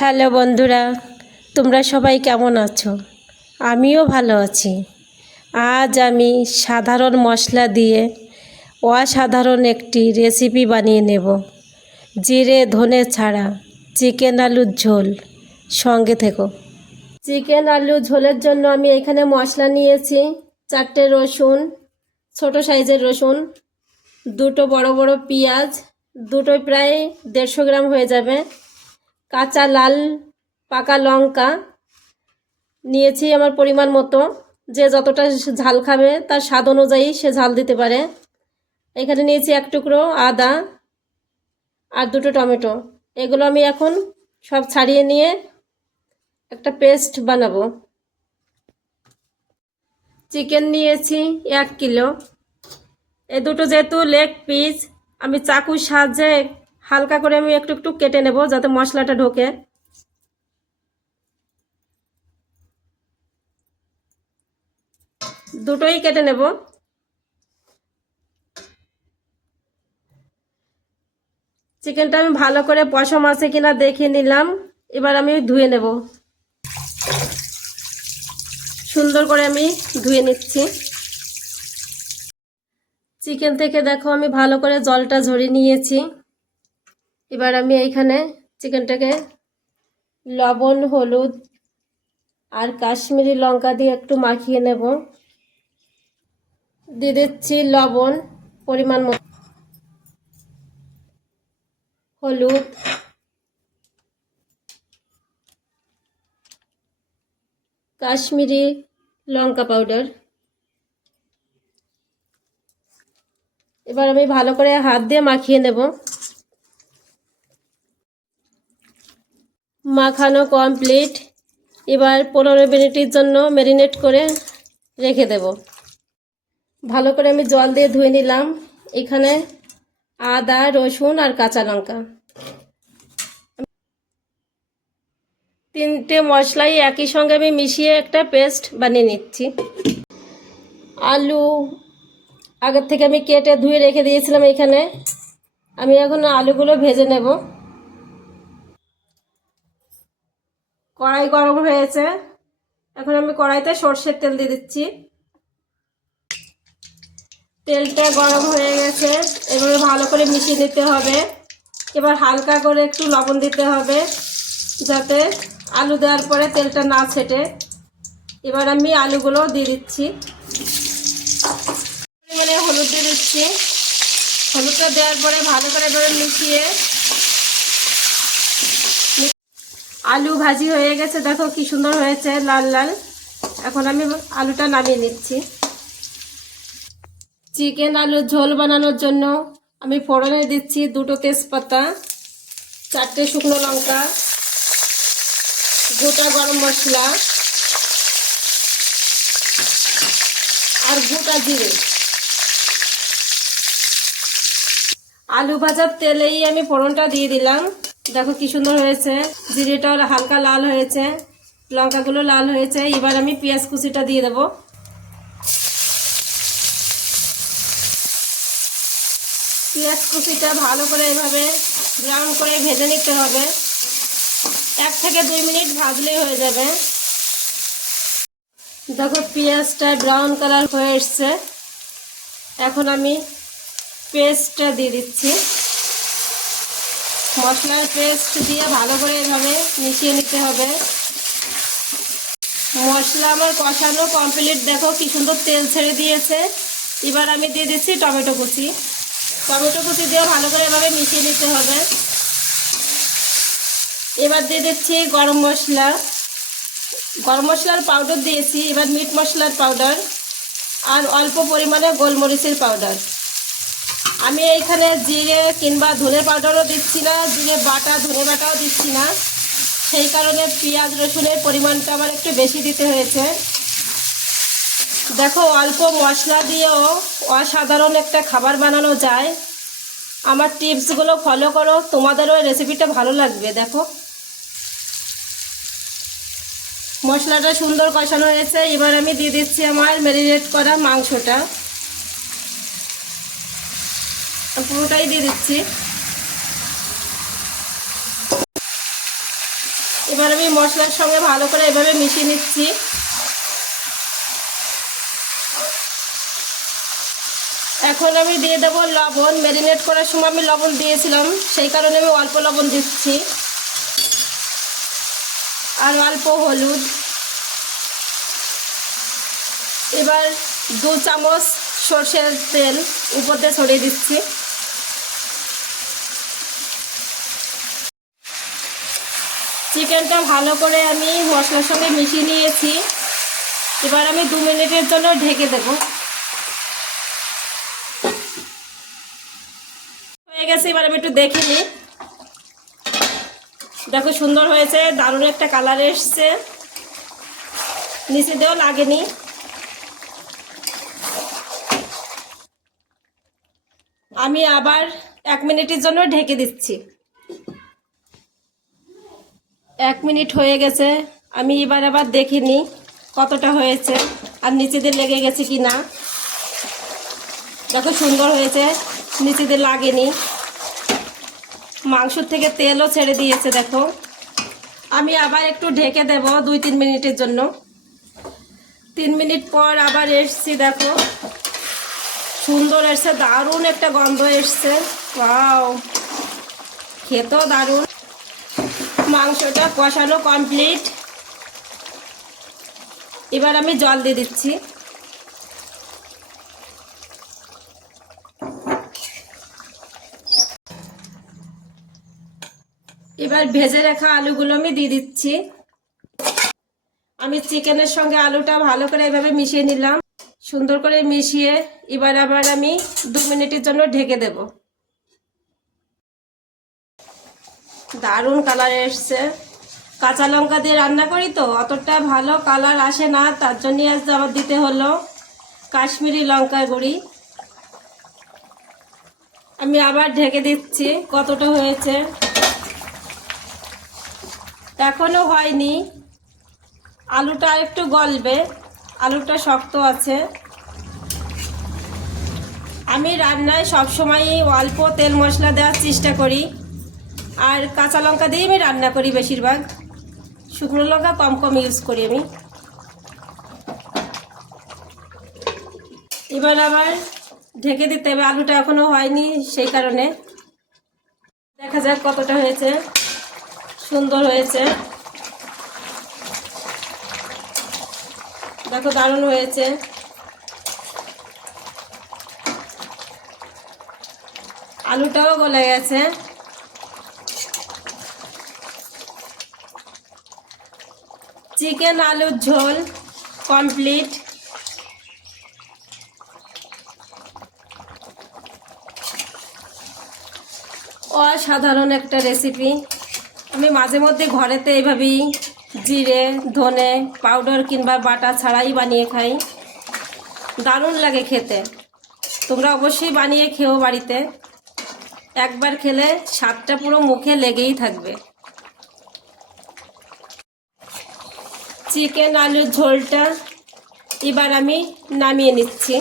Hello বন্ধুরা, তোমরা সবাই কেমন আছো? আমিও ভালো আছি। আজ আমি সাধারণ মশলা দিয়ে অসাধারণ একটি রেসিপি বানিয়ে নেব। জিরে ধনে ছাড়া চিকেন আলুর ঝোল। সঙ্গে থেকো। চিকেন আলু ঝোলের জন্য আমি এখানে মশলা নিয়েছি 4টে রসুন, ছোট সাইজের রসুন, 2টো বড় বড় পেঁয়াজ, দুটোই প্রায় 150 গ্রাম হয়ে যাবে, কাঁচা লাল পাকা লঙ্কা নিয়েছি আমার পরিমাণ মতো। যে যতটা ঝাল খাবে তার স্বাদ অনুযায়ী সে ঝাল দিতে পারে। এখানে নিয়েছি 1 টুকরো আদা আর 2টো টমেটো। এগুলো আমি এখন সব ছাড়িয়ে নিয়ে একটা পেস্ট বানাবো। চিকেন নিয়েছি 1 কিলো। এই দুটো যেহেতু লেগ পিস, আমি চাকুর সাহায্যে হালকা করে আমি একটু একটু কেটে নেব যাতে মশলাটা ঢোকে। দুটোই কেটে নেব। চিকেনটা আমি ভালো করে পশম আছে কিনা দেখে নিলাম। এবার আমি ধুয়ে নেব। সুন্দর করে আমি ধুয়ে নিচ্ছি। চিকেন থেকে দেখো আমি ভালো করে জলটা ঝরিয়ে নিয়েছি। এবার আমি এইখানে চিকেনটাকে লবণ, হলুদ আর কাশ্মীরি লঙ্কা দিয়ে একটু মাখিয়ে নেব। দিয়ে দিচ্ছি লবণ পরিমাণ মতো, হলুদ, কাশ্মীরি লঙ্কা পাউডার। এবার আমি ভালো করে হাত দিয়ে মাখিয়ে নেব। মাখানো কমপ্লিট। এবার 15 মিনিটের জন্য ম্যারিনেট করে রেখে দেব। ভালো করে আমি জল দিয়ে ধুয়ে নিলাম। এখানে আদা, রসুন আর কাঁচা লঙ্কা, 3টে মশলাই একই সঙ্গে আমি মিশিয়ে একটা পেস্ট বানিয়ে নিচ্ছি। আলু আগের থেকে আমি কেটে ধুয়ে রেখে দিয়েছিলাম। এখানে আমি এখন আলুগুলো ভেজে নেব। কড়াই গরম হয়েছে, এখন আমি কড়াইতে সর্ষের তেল দিয়ে দিচ্ছি। তেলটা গরম হয়ে গেছে, এবারে ভালো করে মিশিয়ে নিতে হবে। এবার হালকা করে একটু লবণ দিতে হবে যাতে আলু দেওয়ার পরে তেলটা না ছেটে। এবার আমি আলুগুলো দিয়ে দিচ্ছি। মানে হলুদ দিয়ে দিচ্ছি। হলুদটা দেওয়ার পরে ভালো করে এবারে মিশিয়ে, আলু ভাজি হয়ে গেছে, দেখো কি সুন্দর হয়েছে লাল লাল। এখন আমি আলুটা নামিয়ে নিচ্ছি। চিকেন আলুর ঝোল বানানোর জন্য আমি ফোড়নে দিচ্ছি 2টো তেজপাতা, 4টে শুকনো লঙ্কা, গোটা গরম মশলা আর গোটা জিরে। আলু ভাজার তেলেই আমি ফোড়নটা দিয়ে দিলাম। দেখো কি সুন্দর হয়েছে, জিরেটা হালকা লাল হয়েছে, লঙ্কাগুলো লাল হয়েছে। এবার আমি পেঁয়াজ কুচিটা দিয়ে দেবো। পেঁয়াজ কুচিটা ভালো করে এভাবে ব্রাউন করে ভেজে নিতে হবে। 1 থেকে 2 মিনিট ভাজলেই হয়ে যাবে। দেখো পেঁয়াজটা ব্রাউন কালার হয়ে এসছে। এখন আমি পেস্টটা দিয়ে দিচ্ছি। মশলার পেস্ট দিয়ে ভালো করে এভাবে মিশিয়ে নিতে হবে। মশলা আমার কষানো কমপ্লিট, দেখো কি সুন্দর তেল ছেড়ে দিয়েছে। এবার আমি দিয়ে দিচ্ছি টমেটো কুচি। টমেটো কুচি দিয়ে ভালো করে এভাবে মিশিয়ে নিতে হবে। এবার দিয়ে দিচ্ছি গরম মশলা। গরম মশলার পাউডার দিয়েছি, এবার মিট মশলার পাউডার আর অল্প পরিমাণে গোলমরিচের পাউডার। আমি এইখানে জিরে কিংবা ধনে পাউডারও দিচ্ছি না, জিরে বাটা ধনে বাটাও দিচ্ছি না। সেই কারণে পেঁয়াজ রসুনের পরিমাণটা আমার একটু বেশি দিতে হয়েছে। দেখো অল্প মশলা দিয়েও অসাধারণ একটা খাবার বানানো যায়। আমার টিপসগুলো ফলো করো, তোমাদেরও রেসিপিটা ভালো লাগবে। দেখো মশলাটা সুন্দর কষানো হয়েছে। এবার আমি দিয়ে দিচ্ছি আমার ম্যারিনেট করা মাংসটা, পুরোটাই দিয়ে দিচ্ছি। এবার আমি মশলার সঙ্গে ভালো করে এভাবে মিশিয়ে নিচ্ছি। এখন আমি দিয়ে দেবো লবণ। ম্যারিনেট করার সময় আমি লবণ দিয়েছিলাম, সেই কারণে আমি অল্প লবণ দিচ্ছি। আর অল্প হলুদ। এবার 2 চামচ সরষের তেল উপর দিয়ে ছড়িয়ে দিচ্ছি। চিকেনটা ভালো করে আমি মশলার সঙ্গে মিশিয়ে নিয়েছি। এবার আমি 2 মিনিটের জন্য ঢেকে দেব। হয়ে গেছে, এবার আমি একটু দেখে নিই। দেখো সুন্দর হয়েছে, দারুণ একটা কালার এসছে, নিচে দিয়েও লাগেনি। আমি আবার 1 মিনিটের জন্য ঢেকে দিচ্ছি। 1 মিনিট হয়ে গেছে, আমি এবার আবার দেখে নিই কতটা হয়েছে আর নিচে দিয়ে লেগে গেছে কি না। দেখো সুন্দর হয়েছে, নিচে দিয়ে লাগেনি, মাংস থেকে তেলও ছেড়ে দিয়েছে। দেখো আমি আবার একটু ঢেকে দেব 2-3 মিনিটের জন্য। 3 মিনিট পর আবার এসছি, দেখো সুন্দর এসছে, দারুণ একটা গন্ধ এসছে। ওয়াও, খেতেও দারুণ। মাংসটা কষানো কমপ্লিট। এবার আমি জল দিয়ে দিচ্ছি। এবার ভেজে রাখা আলুগুলো আমি দিয়ে দিচ্ছি। আমি চিকেনের সঙ্গে আলুটা ভালো করে এভাবে মিশিয়ে নিলাম। সুন্দর করে মিশিয়ে এবার আবার আমি 2 মিনিটের জন্য ঢেকে দেব। দারুণ কালার এসছে। কাঁচা লঙ্কা দিয়ে রান্না করি তো অতটা ভালো কালার আসে না, তার জন্য আজ আবার দিতে হলো কাশ্মীরি লঙ্কার গুঁড়ি। আমি আবার ঢেকে দিচ্ছি। কতটা হয়েছে এখনো হয়নি, আলুটা আরেকটু গলবে, আলুটা শক্ত আছে। আমি রান্নায় সবসময়ই অল্প তেল মশলা দেওয়ার চেষ্টা করি, আর কাঁচা লঙ্কা দিয়েই আমি রান্না করি বেশিরভাগ, শুকনো লঙ্কা কম কম ইউজ করি আমি। এবার আবার ঢেকে দিতে হবে, আলুটা এখনো হয়নি সেই কারণে। দেখা যাক কতটা হয়েছে। সুন্দর হয়েছে, দেখো দারুণ হয়েছে। আলুটাও গলে গেছে। চিকেন আলুর ঝোল কমপ্লিট। অসাধারণ একটা রেসিপি। আমি মাঝে মধ্যে ঘরেতে এইভাবেই জিরে ধনে পাউডার কিংবা বাটা ছাড়াই বানিয়ে খাই, দারুণ লাগে খেতে। তোমরা অবশ্যই বানিয়ে খেও বাড়িতে, একবার খেলে স্বাদটা পুরো মুখে লেগেই থাকবে। চিকেন আলুর ঝোলটা এবার আমি নামিয়ে নিচ্ছি।